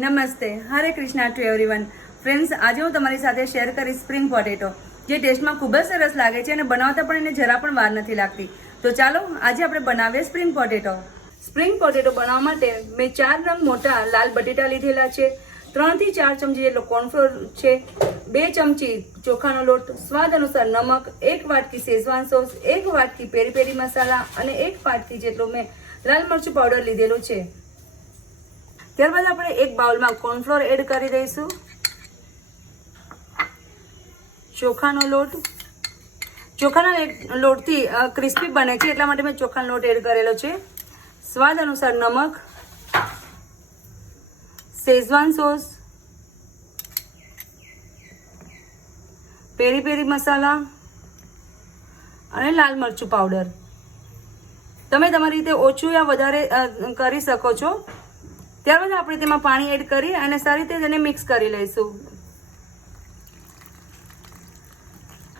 નમસ્તે, હરે Krishna two everyone. Friends, આજે હું તમારી સાથે શેર કરીશ સ્પ્રિંગ પોટેટો, જે ટેસ્ટમાં ખૂબ જ સરસ લાગે છે અને બનાવતા પણ એને જરા પણ વાર નથી લાગતી. તો ચાલો આજે આપણે બનાવીએ સ્પ્રિંગ પોટેટો. સ્પ્રિંગ પોટેટો બનાવવા માટે મેં 4 નંગ મોટા લાલ બટેટા લીધેલા છે, 3 થી 4 ચમચી જેટલો કોર્નફ્લોર છે, 2 ચમચી ચોખાનો લોટ, સ્વાદ અનુસાર નમક, 1 વાટકી શેઝવાન સોસ, 1 વાટકી પેરી પેરી મસાલા અને 1 વાટકી જેટલો મેં લાલ મરચું પાવડર લીધેલો છે. ત્યારબાદ આપણે એક બાઉલમાં કોર્નફ્લોર એડ કરી દઈશું, ચોખાનો લોટ. ચોખાના લોટથી ક્રિસ્પી બને છે એટલા માટે મેં ચોખાનો લોટ એડ કરેલો છે. સ્વાદ અનુસાર નમક, શેઝવાન સોસ, પેરી પેરી મસાલા અને લાલ મરચું પાવડર. તમે તમારી રીતે ઓછું યા વધારે કરી શકો છો. ત્યારબાદ આપણે તેમાં પાણી એડ કરી અને સારી રીતે તેને મિક્સ કરી લઈશું.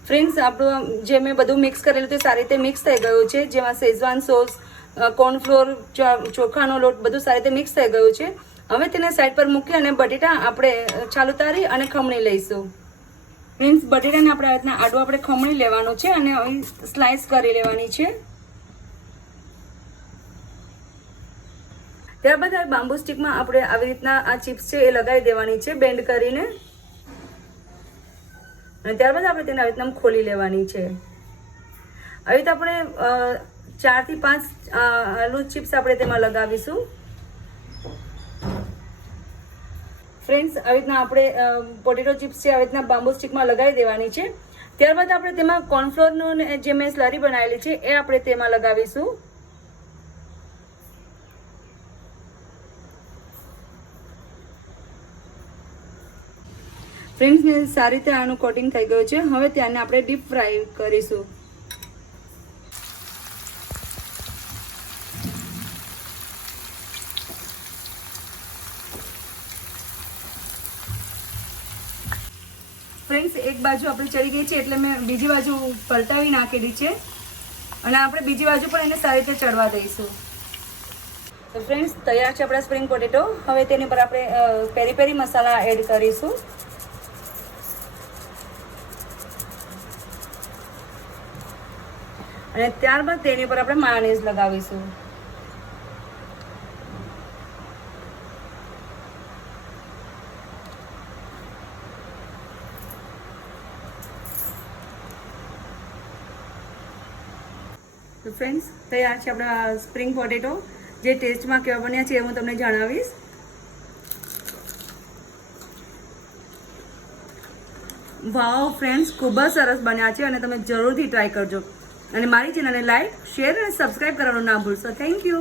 ફ્રેન્ડ્સ, આપણું જે મેં બધું મિક્સ કરેલું તે સારી રીતે મિક્સ થઈ ગયું છે, જેમાં શેઝવાન સોસ, કોર્નફ્લોર, ચોખાનો લોટ બધું સારી રીતે મિક્સ થઈ ગયું છે. હવે તેને સાઈડ પર મૂકી અને બટેટા આપણે ચાલુ તારી અને ખમણી લઈશું. ફ્રેન્ડ્સ, બટેટાને આપણે આ રીતના આડું આપણે ખમણી લેવાનું છે અને અહીં સ્લાઇસ કરી લેવાની છે. ત્યારબાદ આ બામ્બુ સ્ટિકમાં આપણે આવી રીતના આ ચિપ્સ છે એ લગાવી દેવાની છે બેન્ડ કરીને, અને ત્યારબાદ આપણે તેને આવી રીતના ખોલી લેવાની છે. આવી રીતે આપણે 4 થી 5 આલુ ચિપ્સ આપણે તેમાં લગાવીશું. ફ્રેન્ડ્સ, આવી રીતના આપણે પોટેટો ચિપ્સ છે આવી રીતના બામ્બુ સ્ટિકમાં લગાવી દેવાની છે. ત્યારબાદ આપણે તેમાં કોર્નફ્લોરનું જે મેં સ્લરી બનાવેલી છે એ આપણે તેમાં લગાવીશું. ફ્રેન્ડ્સ, સારી રીતે આનું કોટિંગ થઈ ગયું છે. હવે ત્યાંને આપણે ડીપ ફ્રાય કરીશું. ફ્રેન્ડ્સ, એક બાજુ આપણી ચડી ગઈ છે એટલે મેં બીજી બાજુ પલટાવી નાખેલી છે અને આપણે બીજી બાજુ પણ એને સારી રીતે ચડવા દઈશું. તો ફ્રેન્ડ્સ, તૈયાર છે આપણા સ્પ્રિંગ પોટેટો. હવે તેની પર આપણે પેરી પેરી મસાલા એડ કરીશું. અને ત્યારબાદ તેની પર આપણે માયોનીઝ લગાવીશું. તો ફ્રેન્ડ્સ, તૈયાર છે આપણા સ્પ્રિંગ પોટેટો. જે ટેસ્ટમાં કેવા બન્યા છે એ હું તમને જણાવીશ. વાવ ફ્રેન્ડ્સ, ખૂબ જ સરસ બન્યા છે અને તમે જરૂરથી ટ્રાય કરજો. અને મારી ચેનલને લાઈક, શેર અને સબસ્ક્રાઈબ કરવાનું ના ભૂલશો. Thank you.